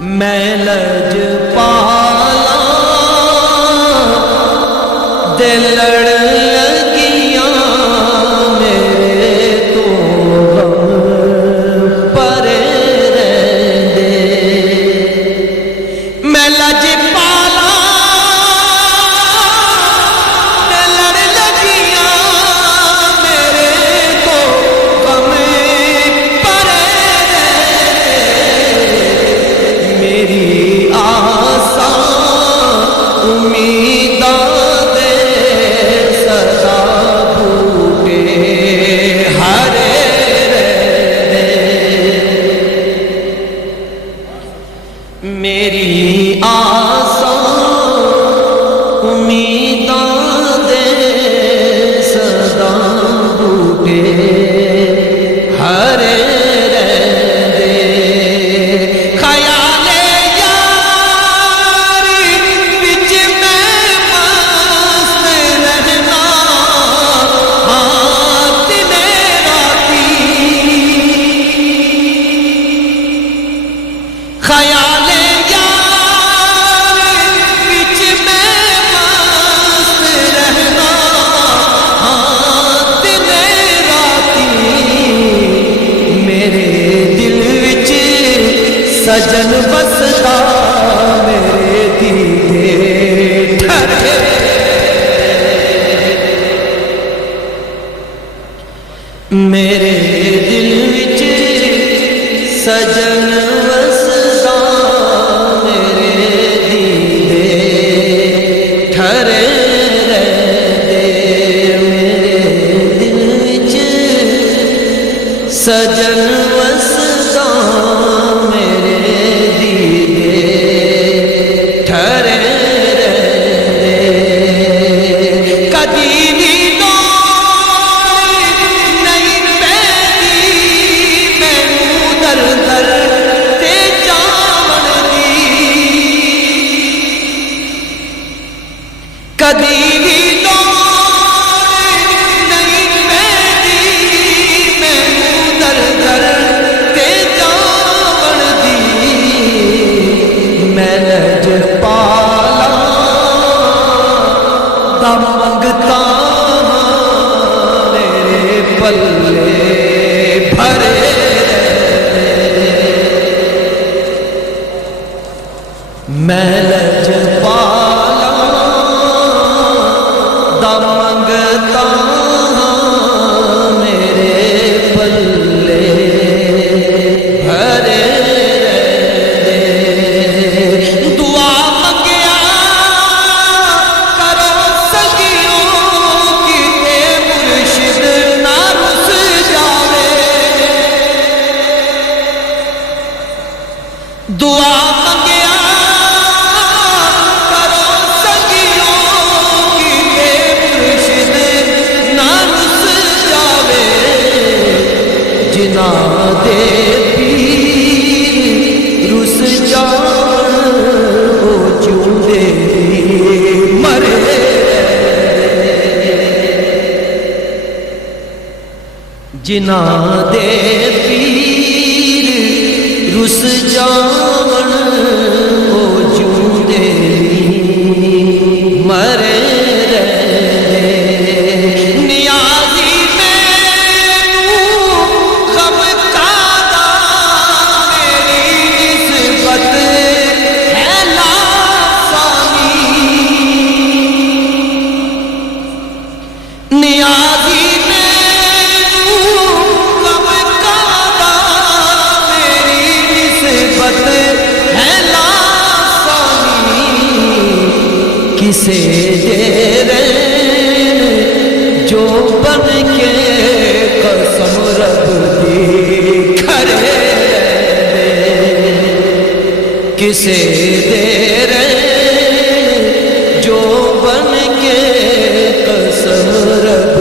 मैं लजपाला दिल लड़ लगियां मेरे तो गम परे रहंदे। मैं लजपाला दिल लड़ लगियां मेरे तो गम परे रहंदे। मेरी आसा उम्मीदां मेरी आसा उम्मीदां दे सदा बूटे हरे रहंदे। ख्याले यारी विच मैं मस्त रहना हाँ दिने राती। ख्याले सजन बसदा मेरे दीदे ठरे। मेरे दिल विच सजन बसदा मेरे दीदे ठरे रहंदे। मेरे दिल विच सजन बसदा कदी भी लोड़ नहीं पैदी मैनू दर दर ते जावण दी। मैं लजपाला दा मंगता मेरे पल्ले भरे रहंदे। मैं लजपाला मंगता मेरे पल्ले भरे रहंदे। दुआ मंगिया करो सगियों किते मुर्शिद ना रुस जावे। दुआ जिना दे पीर रुस जान ओ जिउंदे मरे। जिना दे पीर रुस जान ओ जिउंदे मरे। किसे दे रैन जो बन के कसम रब दी खरे रहंदे। किसे दे रैन जो बन के कसम रब